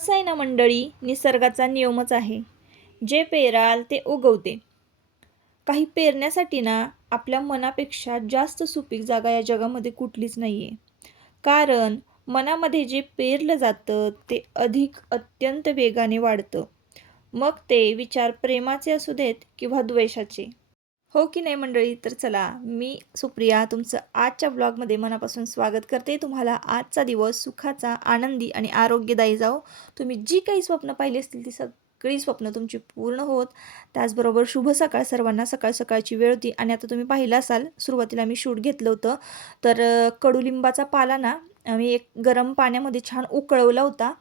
कसं आहे ना मंडळी, निसर्गाचा नियमच आहे. जे पेराल ते उगवते. काही पेरण्यासाठी ना आपल्या मनापेक्षा जास्त सुपीक जागा या जगामध्ये कुठलीच नाही आहे. कारण मनामध्ये जे पेरलं जातं ते अधिक अत्यंत वेगाने वाढतं. मग ते विचार प्रेमाचे असू देत किंवा द्वेषाचे. हो की नाही मंडळी? तर चला, मी सुप्रिया तुमचं आजच्या व्लॉगमध्ये मनापासून स्वागत करते. तुम्हाला आजचा दिवस सुखाचा, आनंदी आणि आरोग्यदायी जाओ. तुम्ही जी काही स्वप्न पाहिली असतील ती सगळी स्वप्न तुमची पूर्ण होत. त्याचबरोबर शुभ सकाळ सर्वांना. सकाळ सकाळची वेळ होती आणि आता तुम्ही पाहिलं असाल, सुरुवातीला मी शूट घेतलं होतं. तर कडुलिंबाचा पाला ना मी एक गरम पाण्यामध्ये छान उकळवला होता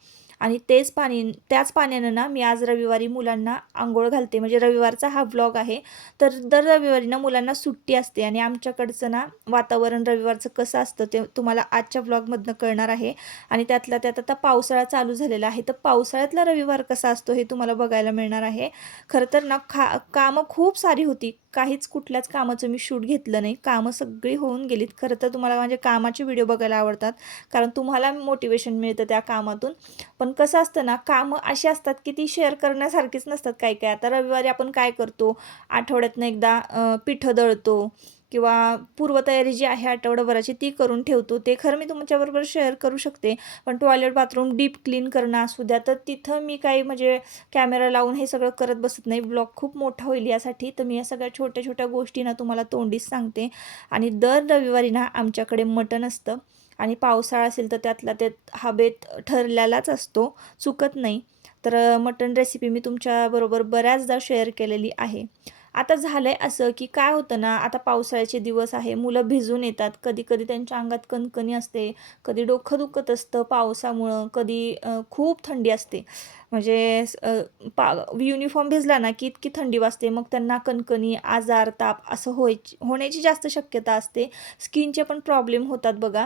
आणि त्याच पाण्यानं ना मी आज रविवारी मुलांना अंघोळ घालते. म्हणजे रविवारचा हा व्लॉग आहे. तर दर रविवारी ना मुलांना सुट्टी असते आणि आमच्याकडचं ना वातावरण रविवारचं कसं असतं ते तुम्हाला आजच्या व्लॉगमधनं कळणार आहे. आणि त्यातल्या त्यात आता पावसाळा चालू झालेला आहे, तर पावसाळ्यातला रविवार कसा असतो हे तुम्हाला बघायला मिळणार आहे. खरं तर ना कामं खूप सारी होती. काहीच कुठल्याच कामाचं मी शूट घेतलं नाही. कामं सगळी होऊन गेलीत. खरं तर तुम्हाला माझे कामाचे व्हिडिओ बघायला आवडतात, कारण तुम्हाला मोटिवेशन मिळतं त्या कामातून. पण कसं असतं ना, कामं अशी असतात की ती शेअर करण्यासारखीच नसतात काही काही. आता रविवारी आपण काय करतो, आठवड्यातनं एकदा पिठं दळतो किंवा पूर्वतयारी जी आहे आठवडाभराची ती करून ठेवतो. ते खरं मी तुमच्याबरोबर शेअर करू शकते. पण टॉयलेट बाथरूम डीप क्लीन करणं असू द्या, तर तिथं मी काही म्हणजे कॅमेरा लावून हे सगळं करत बसत नाही. ब्लॉग खूप मोठा होईल यासाठी. तर मी या सगळ्या छोट्या छोट्या गोष्टी ना तुम्हाला तोंडीच सांगते. आणि दर रविवारी ना आमच्याकडे मटण असतं आणि पावसाळा असेल तर त्यातला त्यात हा बेत ठरलेलाच असतो, चुकत नाही. तर मटण रेसिपी मी तुमच्याबरोबर बऱ्याचदा शेअर केलेली आहे. आता झालंय असं, की काय होतं ना, आता पावसाळ्याचे दिवस आहे, मुलं भिजून येतात. कधी-कधी त्यांच्या अंगात कणकणी असते, कधी डोकं दुखत असतं पावसामुळं, कधी खूप थंडी असते. म्हणजे युनिफॉर्म भिजला ना, की इतकी थंडी वाजते. मग त्यांना कणकणी, आजार, ताप असं होण्याची जास्त शक्यता असते. स्किनचे पण प्रॉब्लेम होतात बघा,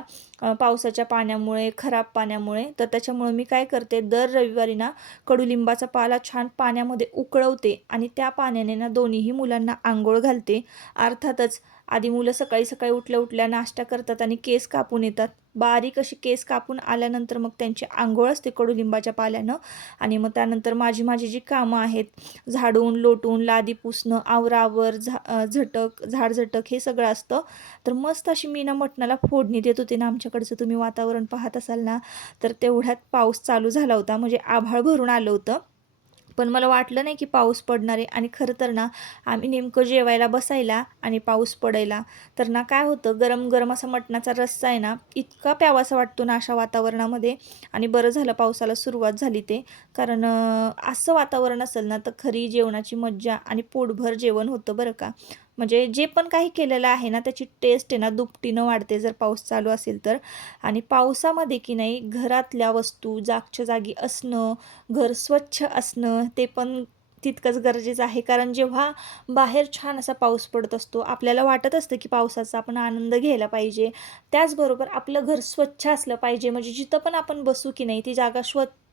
पावसाच्या पाण्यामुळे, खराब पाण्यामुळे. तर त्याच्यामुळे मी काय करते, दर रविवारी ना कडुलिंबाचा पाला छान पाण्यामध्ये उकळवते आणि त्या पाण्याने ना दोन्हीही मुलांना अंघोळ घालते. अर्थातच आधी मुलं सकाळी सकाळी उठल्या उठल्या नाश्ता करतात आणि केस कापून येतात. बारीक अशी केस कापून आल्यानंतर मग त्यांची अंघोळ असते कडुलिंबाच्या पाल्यानं. आणि मग त्यानंतर माझी माझी जी कामं आहेत, झाडून लोटून लादी पुसणं, आवरावर झटक झाडझटक हे सगळं असतं. तर मस्त अशी मी ना मटणाला फोडणी देत होते ना, आमच्याकडचं तुम्ही वातावरण पाहत असाल ना, तर तेवढ्यात पाऊस चालू झाला होता. म्हणजे आभाळ भरून आलं होतं. पण मला वाटलं नाही की पाऊस पडणार आहे. आणि खरं तर ना आम्ही नेमकं जेवायला बसायला आणि पाऊस पडायला. तर ना काय होतं, गरम गरम असा मटणाचा रस्सा आहे ना, इतका प्यावासा वाटतो ना अशा वातावरणामध्ये. आणि बरं झालं पावसाला सुरुवात झाली ते. कारण असं वातावरण असेल ना तर खरी जेवणाची मज्जा आणि पोटभर जेवण होतं बरं का. म्हणजे जे पण काही केलेलं आहे ना त्याची टेस्ट आहे ना दुपटीनं वाढते जर पाऊस चालू असेल तर. आणि पावसामध्ये की नाही घरातल्या वस्तू जागच्या जागी असणं, घर स्वच्छ असणं ते पण तितकंच गरजेचं आहे. कारण जेव्हा बाहेर छान असा पाऊस पडत असतो, आपल्याला वाटत असतं की पावसाचा आपण आनंद घ्यायला पाहिजे. त्याचबरोबर आपलं घर स्वच्छ असलं पाहिजे. म्हणजे जिथं पण आपण बसू की नाही ती जागा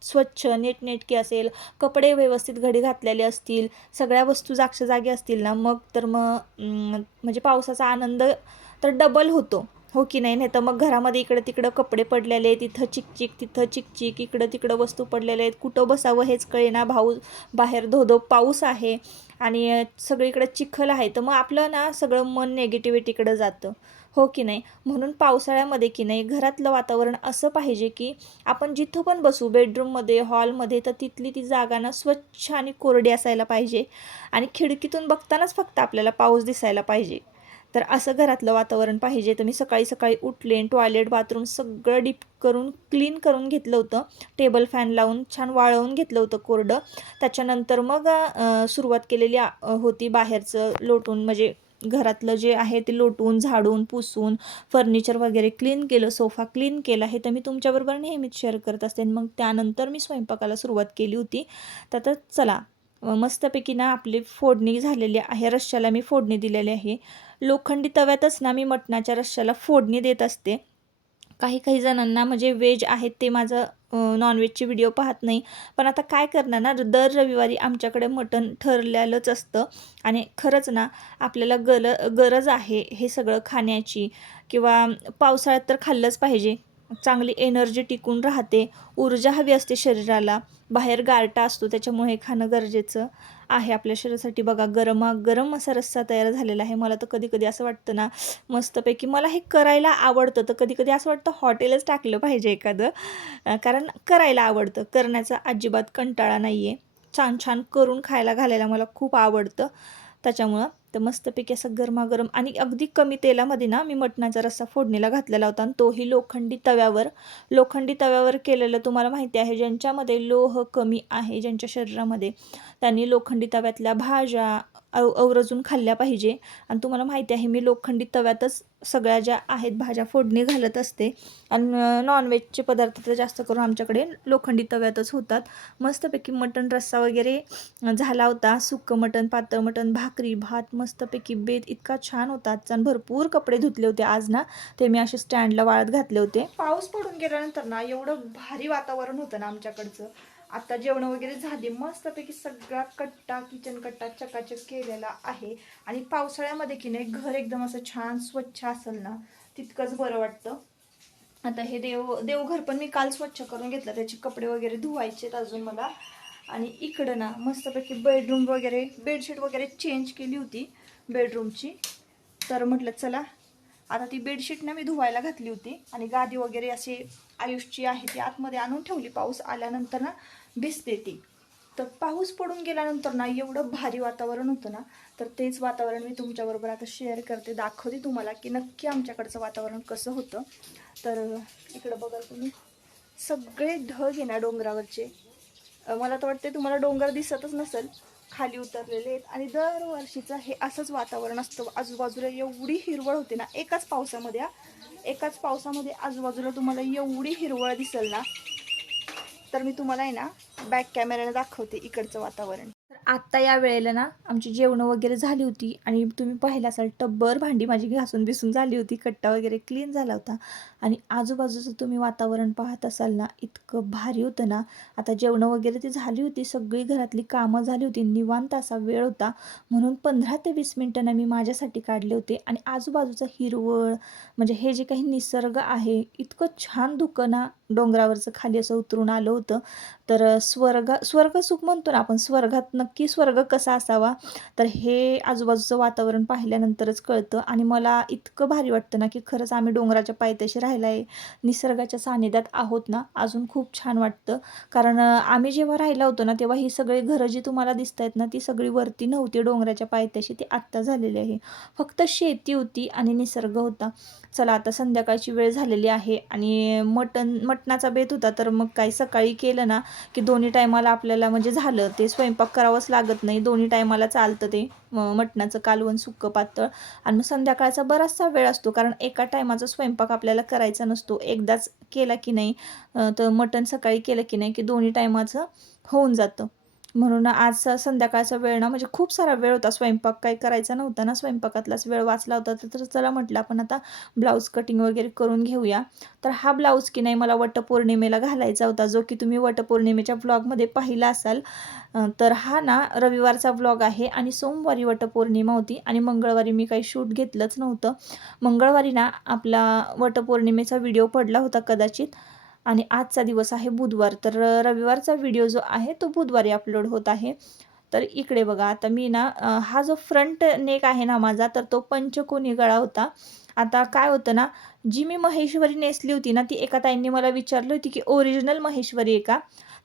स्वच्छ नीटनेटकी असेल, कपडे व्यवस्थित घडी घातलेले असतील, सगळ्या वस्तू जागच्या जागी असतील ना, मग तर मग म्हणजे पावसाचा आनंद तर डबल होतो. हो की नाही? नाहीतर मग घरामध्ये इकडं-तिकडं कपडे पडलेले, तिथं चिकचिक, तिथं चिकचिक, इकडं-तिकडं वस्तू पडलेल्या आहेत. कुठं बसावं हेच कळेना. बाहेर धो-धो पाऊस आहे आणि सगळीकडे चिखल आहे. तर मग आपलं ना सगळं मन निगेटिव्हिटीकडं जातं. हो की नाही? म्हणून पावसाळ्यामध्ये की नाही घरातलं वातावरण असं पाहिजे की आपण जिथं पण बसू, बेडरूममध्ये, हॉलमध्ये, तर तिथली ती जागा ना स्वच्छ आणि कोरडी असायला पाहिजे. आणि खिडकीतून बघतानाच फक्त आपल्याला पाऊस दिसायला पाहिजे. तर असं घरातलं वातावरण पाहिजे. तर मी सकाळी सकाळी उठले, टॉयलेट बाथरूम सगळं डीप करून क्लीन करून घेतलं होतं. टेबल फॅन लावून छान वाळवून घेतलं होतं कोरडं. त्याच्यानंतर मग सुरुवात केलेली होती बाहेरचं लोटून, म्हणजे घरातलं जे आहे ते लोटून, झाडून, पुसून, फर्निचर वगैरे क्लीन केलं, सोफा क्लीन केला. हे तर मी तुमच्याबरोबर नेहमीच शेअर करत असते. मग त्यानंतर मी स्वयंपाकाला सुरुवात केली होती. तर आता चला, मस्तपैकी ना आपली फोडणी झालेली आहे. रश्श्याला मी फोडणी दिलेली आहे. लोखंडी तव्यातच ना मी मटणाच्या रश्श्याला फोडणी देत असते. काही काही जणांना म्हणजे व्हेज आहेत ते माझं नॉनव्हेजचे व्हिडिओ पाहत नाही. पण आता काय करणार ना, दर रविवारी आमच्याकडे मटण ठरलेलंच असतं. आणि खरंच ना आपल्याला गरज आहे हे सगळं खाण्याची, किंवा पावसाळ्यात तर खाल्लंच पाहिजे. चांगली एनर्जी टिकून राहते, ऊर्जा हवी असते शरीराला. बाहेर गारटा असतो त्याच्यामुळे हे खाणं गरजेचं आहे आपल्या शरीरासाठी. बघा गरमागरम असा रस्सा तयार झालेला आहे. मला तर कधी-कधी असं वाटतं ना, मस्तपैकी मला हे करायला आवडतं. तर कधी-कधी असं वाटतं हॉटेलच टाकलं पाहिजे एखादं. कारण करायला आवडतं. करण्याचा अजिबात कंटाळा नाही आहे. छान-छान करून खायला घालायला मला खूप आवडतं. त्याच्यामुळं तर मस्तपैकी असं गरमागरम आणि अगदी कमी तेलामध्ये ना मी मटणाचा रस्सा फोडणीला घातलेला होता आणि तोही लोखंडी तव्यावर. लोखंडी तव्यावर केलेलं तुम्हाला माहिती आहे, ज्यांच्यामध्ये लोह कमी आहे ज्यांच्या शरीरामध्ये, त्यांनी लोखंडी तव्यातल्या भाज्या आवर्जून खाल्ल्या पाहिजे. आणि तुम्हाला माहिती आहे मी लोखंडी तव्यातच सगळ्या ज्या आहेत भाज्या फोडणी घालत असते. आणि नॉनव्हेजचे पदार्थ तर जास्त करून आमच्याकडे लोखंडी तव्यातच होतात. मस्तपैकी मटण रस्सा वगैरे झाला होता. सुक्कं मटण, पातळ मटण, भाकरी, भात मस्तपैकी बेत इतका छान होता आजचा. आणि भरपूर कपडे धुतले होते आज ना, ते मी असे स्टँडला वाळत घातले होते. पाऊस पडून गेल्यानंतर ना एवढं भारी वातावरण होतं ना आमच्याकडचं. आता जेवण वगैरे झाली, मस्तपैकी सगळा कट्टा, किचन कट्टा चकाचक केलेला आहे. आणि पावसाळ्यामध्ये की नाही घर एकदम असं छान स्वच्छ असेल ना, तितकंच बरं वाटतं. आता हे देवघर पण मी काल स्वच्छ करून घेतलं, त्याचे कपडे वगैरे धुवायचेत अजून मला. आणि इकडं ना मस्तपैकी बेडरूम वगैरे, बेडशीट वगैरे चेंज केली होती बेडरूमची. तर म्हटलं चला आता ती बेडशीट ना मी धुवायला घातली होती. आणि गादी वगैरे असे आयुषची आहे ती आतमध्ये आणून ठेवली, पाऊस आल्यानंतर ना भिजते ती. तर पाऊस पडून गेल्यानंतर ना एवढं भारी वातावरण होतं ना, तर तेच वातावरण मी तुमच्याबरोबर आता शेअर करते, दाखवते तुम्हाला की नक्की आमच्याकडचं वातावरण कसं होतं. तर इकडं बघा तुम्ही, सगळे ढग आहे ना डोंगरावरचे. मला तर वाटते तुम्हाला डोंगर दिसतच नसेल, खाली उतरलेले आहेत. आणि दरवर्षीचं हे असंच वातावरण असतं. आजूबाजूला एवढी हिरवळ होते ना एकाच पावसामध्ये आजूबाजूला तुम्हाला एवढी हिरवळ दिसेल ना. तर मी तुम्हाला आहे ना बॅक कॅमेऱ्याने दाखवते इकडचं वातावरण. तर आत्ता या वेळेला ना आमची जेवणं वगैरे झाली होती आणि तुम्ही पाहिलं असाल टब्बर भांडी माझी घासून बिसून झाली होती, कट्टा वगैरे क्लीन झाला होता. आणि आजूबाजूचं तुम्ही वातावरण पाहत असाल ना, इतकं भारी होतं ना. आता जेवणं वगैरे ती झाली होती, सगळी घरातली कामं झाली होती, निवांत असा वेळ होता. म्हणून 15 ते 20 मिनिटं ना मी माझ्यासाठी काढले होते. आणि आजूबाजूचं हिरवळ म्हणजे हे जे काही निसर्ग आहे, इतकं छान धुकं ना डोंगरावरचं खाली असं उतरून आलं होतं. तर स्वर्गसुख म्हणतो ना आपण, स्वर्गात नक्की स्वर्ग कसा असावा, तर हे आजूबाजूचं वातावरण पाहिल्यानंतरच कळतं. आणि मला इतकं भारी वाटतं ना की खरंच आम्ही डोंगराच्या पायथ्याशी राहायला आहे, निसर्गाच्या सानिध्यात आहोत ना, अजून खूप छान वाटतं. कारण आम्ही जेव्हा राहिला होतो ना, तेव्हा ही सगळी घरं जी तुम्हाला दिसत आहेत ना, ती सगळी वरती नव्हती डोंगराच्या पायथ्याशी, ती आत्ता झालेली आहे. फक्त शेती होती आणि निसर्ग होता. चला आता संध्याकाळची वेळ झालेली आहे आणि मटणाचा बेत होता. तर मग काही सकाळी केलं ना की दोन्ही टायमाला आपल्याला म्हणजे झालं ते, स्वयंपाक करावंच लागत नाही, दोन्ही टायमाला चालतं ते मटणाचं कालवण सुक्कं पातळ. आणि मग संध्याकाळचा बराचसा वेळ असतो, कारण एका टायमाचा स्वयंपाक आपल्याला करायचा नसतो. एकदाच केला की नाही, तर मटण सकाळी केलं की नाही की दोन्ही टायमाचं होऊन जातं. म्हणून आज संध्याकाळचा वेळ ना म्हणजे खूप सारा वेळ होता, स्वयंपाक काही करायचा नव्हता ना, स्वयंपाकातलाच वेळ वाचला होता. तर चला म्हटलं आपण आता ब्लाऊज कटिंग वगैरे करून घेऊया. तर हा ब्लाऊज की नाही मला वटपौर्णिमेला घालायचा होता, जो की तुम्ही वटपौर्णिमेच्या व्लॉगमध्ये पाहिला असाल. तर हा ना रविवारचा व्लॉग आहे आणि सोमवारी वटपौर्णिमा होती आणि मंगळवारी मी काही शूट घेतलंच नव्हतं. मंगळवारी ना आपला वटपौर्णिमेचा व्हिडिओ पडला होता कदाचित. आणि आजचा दिवस आहे बुधवार, तर रविवारचा व्हिडिओ जो आहे तो बुधवारी अपलोड होत आहे. तर इकडे बघा आता मी ना हा जो फ्रंट नेक आहे ना माझा, तर तो पंचकोनी गळा होता. आता काय होतं ना, जी मी महेश्वरी नेसली होती ना, ती एका ताईंनी मला विचारली होती की ओरिजिनल महेश्वरी आहे का?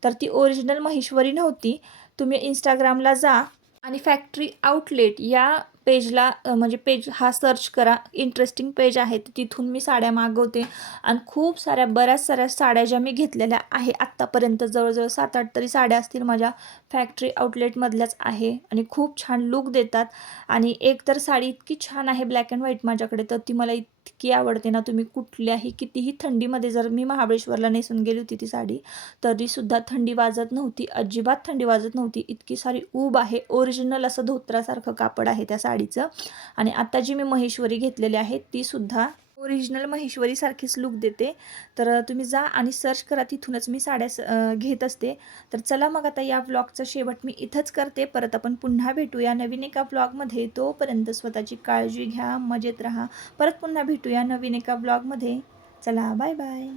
तर ती ओरिजिनल महेश्वरी नव्हती. तुम्ही Instagramला जा आणि फॅक्टरी आउटलेट या पेजला म्हणजे पेज हा सर्च करा. इंटरेस्टिंग पेज आहे, तर तिथून मी साड्या मागवते. आणि खूप साऱ्या बऱ्याच साऱ्या साड्या ज्या मी घेतलेल्या आहे आत्तापर्यंत, जवळजवळ 7-8 तरी साड्या असतील माझ्या फॅक्टरी आउटलेटमधल्याच आहे. आणि खूप छान लूक देतात. आणि एक तर साडी इतकी छान आहे ब्लॅक अँड व्हाईट माझ्याकडे, तर ती मला इतकी आवडते ना. तुम्ही कुठल्याही कितीही थंडीमध्ये, जर मी महाबळेश्वरला नेसून गेली होती ती साडी, तरीसुद्धा थंडी वाजत नव्हती, अजिबात थंडी वाजत नव्हती. इतकी सारी ऊब आहे, ओरिजिनल असं धोत्रासारखं कापड आहे त्या साडीचं. आणि आता जी मी महेश्वरी घेतलेली आहे तीसुद्धा ओरिजिनल महेश्वरीसारखीच लूक देते. तर तुम्ही जा आणि सर्च करा, तिथूनच मी साड्या घेत असते. तर चला मग आता या व्लॉगचा शेवट मी इथंच करते. परत आपण पुन्हा भेटूया नवीन एका व्लॉगमध्ये. तोपर्यंत स्वतःची काळजी घ्या, मजेत राहा. परत पुन्हा भेटूया नवीन एका व्लॉगमध्ये. चला बाय बाय.